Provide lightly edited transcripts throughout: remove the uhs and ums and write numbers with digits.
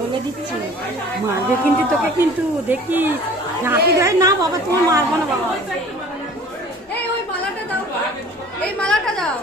বলে দিচ্ছি মারবে কিন্তু তোকে, কিন্তু দেখি নাকি দেয় না বাবা, তুমি মারবো না বাবা। এই ওই মালাটা দাও, এই মালাটা দাও।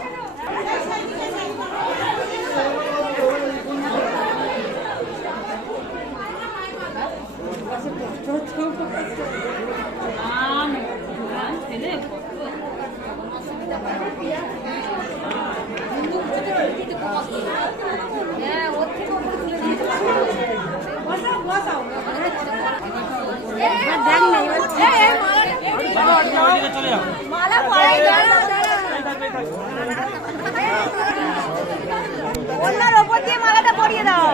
ওনার ওপর দিয়ে মালাটা পরিয়ে দাও।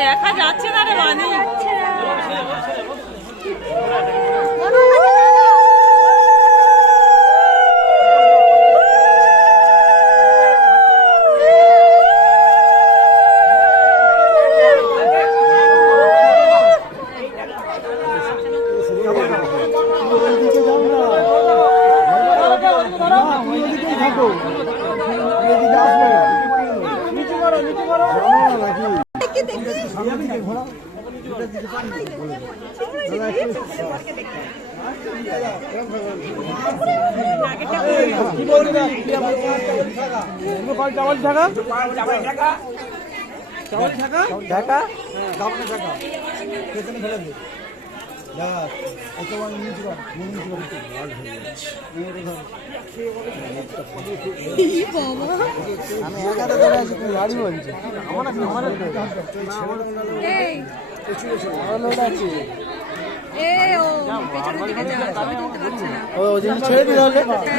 দেখা যাচ্ছে না রে বানি।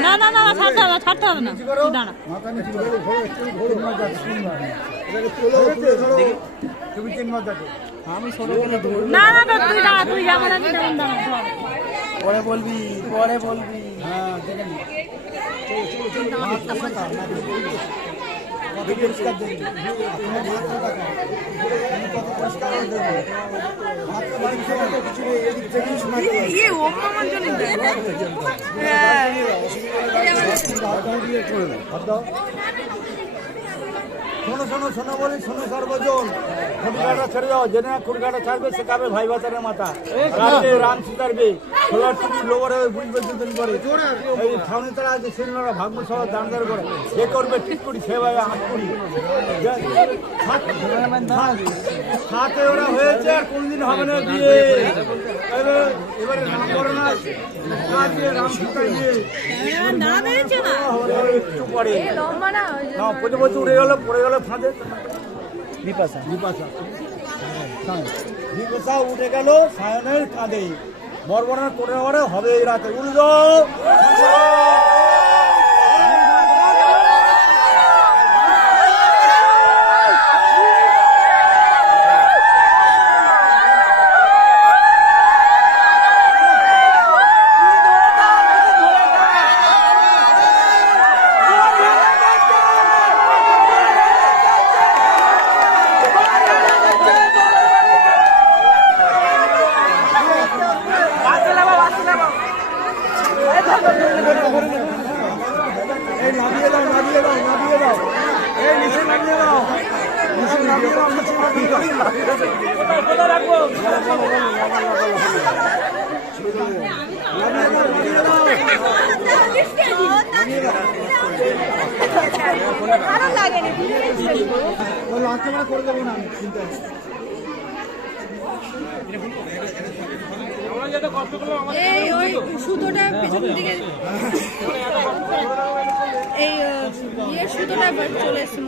না না না ছাড়তে হবে না, দাঁড়া। না না না তুই দাঁড়া, তুই যাবে না, পরে বলবি, পরে বলবি। শোনো শোনো শোনো বলি, শোনো সর্বজন, খুনকাটা ছেড়ে যাও। জেনে খুনকাটা ছাড়বে সে খাবে ভাই ভাতারের মাথা। রাতে রাম সিতারবে সোলার টিভি লোয়ার হয়ে বুঝবে দুদিন পরে। এই ছাউনি তারা আছে সিনেমারা ভাগ্য সহ দানদার করে এ করবে ঠিক করি, সে ভাই হাত করি সাথে ওরা হয়েছে, আর কোনদিন হবে না বিয়ে। এবারে রাম করে না রাম সিতার বিয়ে একটু পরে প্রতি বছর উড়ে গেল, পড়ে গেল ফাঁদে। বিপাশা উঠে গেল সায়নের কাঁধে, বর্বরণ করে হবে এই রাতে। উড়ে যাও। ভালো লাগেনি করে দেবো না চিন্তা এই ওই সুতোটা পেছন দিকে এই সুতোটা চলে এসছে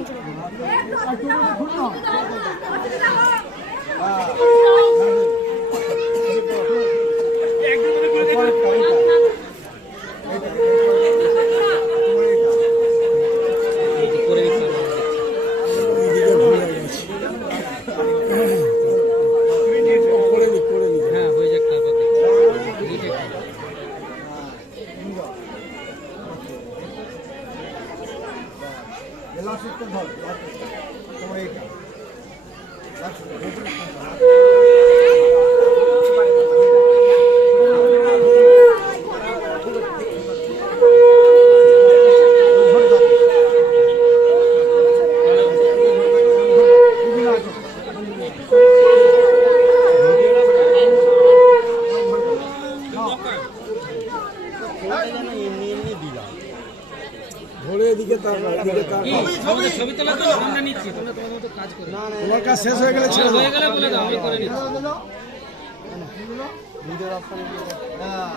ছবি তোলা তো আমরা নিচ্ছি, তোমরা তোমাদের মতো কাজ করো। তোমার কাজ শেষ হয়ে গেলে ছেড়ে হয়ে গেলে বলে দাও, আমি করে নিচ্ছি।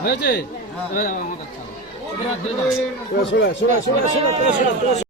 হয়েছে? এবার আমার কাছে। দাও।